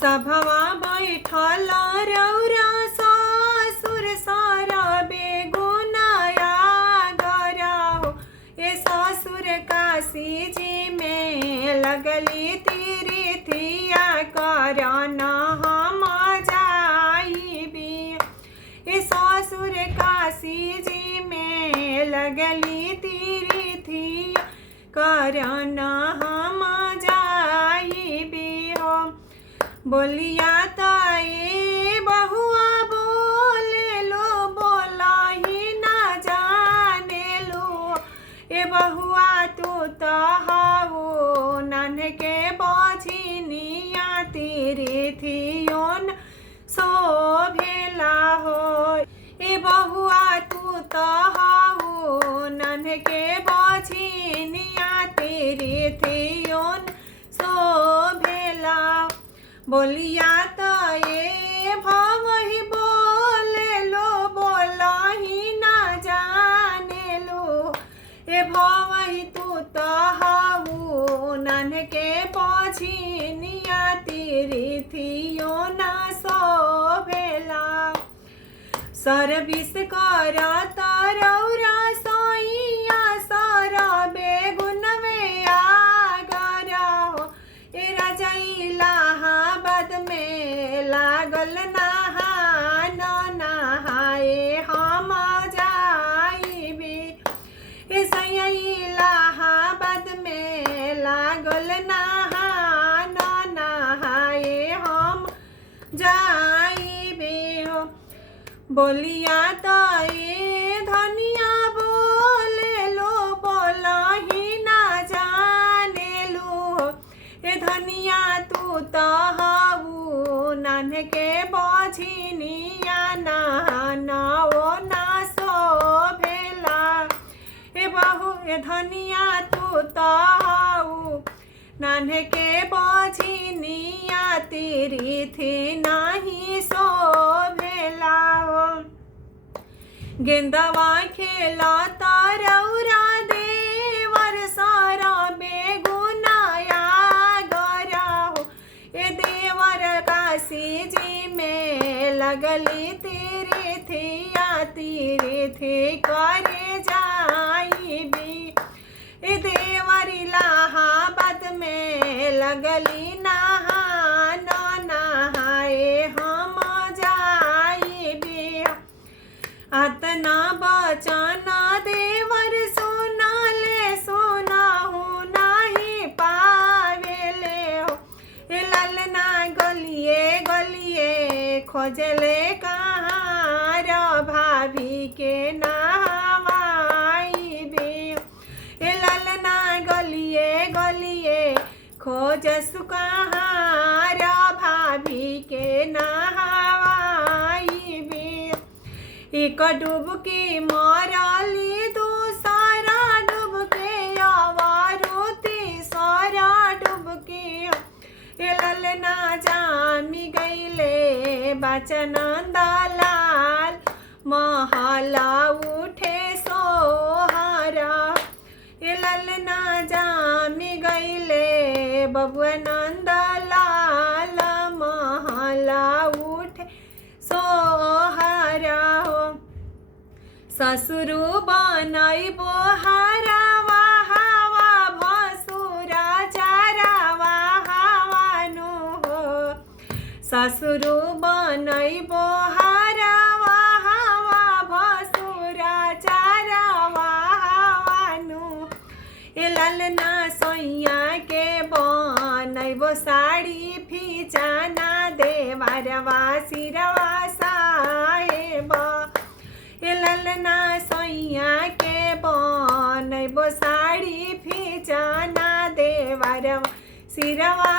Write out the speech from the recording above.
सभवा बैठल रौरा ससुर सारा बेगुनाया गराहो। ए ससुर काशी जी में लगली तीर्थिया करन हम जाइबी। ए ससुर काशी जी में लगली तीर्थिया करन हम जाइबी हो। बोलिया ताए बहुआ बोले लो बोला ही ना जाने लो। ए बहुआ तू तो हाओ नन के बझिनिया तीर्थियों सो भेला हो। ए बहुआ तू तो हाओ नन के बझिनिया तीर्थियों सो भेला। बोलिया तो ये भवही बोले लो बोला ही ना जाने लो। ए भवही तू तो हाऊ नन के बझिनिया तीर्थियो ना सो भेला। सर्विस कर तरौरा सोइया सर बेगुन में आगरा हो। ए राजा इलाहाबाद में लागल नहान नहाए हम जाइबे। ए सैया इलाहाबाद में लागल नहान नहाए हम जाइबे हो। बोलिया तो ए धनिया बोले लो बोला ही ना जाने लो। ए धनिया तू तो हाऊ नन के बझिनिया नहाना ओ ना सो भेला। ए बहु ए धनिया तू तो हाऊ नन के बझिनिया तीर्थि नाही सो भेला हो। गेंदवा खेला तरौरा देवर सारा बेगुनाया गरा हो। ए देवर काशी जी में लगली तीर्थिया तीर्थि करे जाइबी। ए देवर इलाहाबाद में लगली नहान नहाए हम जाइबी। अतना बचना देवर सोना ले सोना हो नाही पावेले हो। ए ललना गलिए गलिए खोजले कहाँ र भाभी के नहवाइबे। ए ललना गलिए गलिए खोजस कहाँ र भाभी के नहवाइबे। एक डुबकी मारली दूसरा डुबके अवारुति सारा डुबकी। ए ललना जामी गईले बचन दलाल महला उठे सोहारा। ए ललना जामी गईले बबुआ नंदलाल महला उठे सोहारा हो। ससुरु बनाई बोहारा वाहावा भसुरा चारा वाहावानु हो। ससुरु बनाई बोहारा वाहावा भसुरा चारा वाहावानु। ए ललना सोइया के बनैबो साड़ी फिचाना देवरवा सिरवा साहेब। ए ललना सोइया के बनैबो साड़ी फिचाना देवरवा सिरवा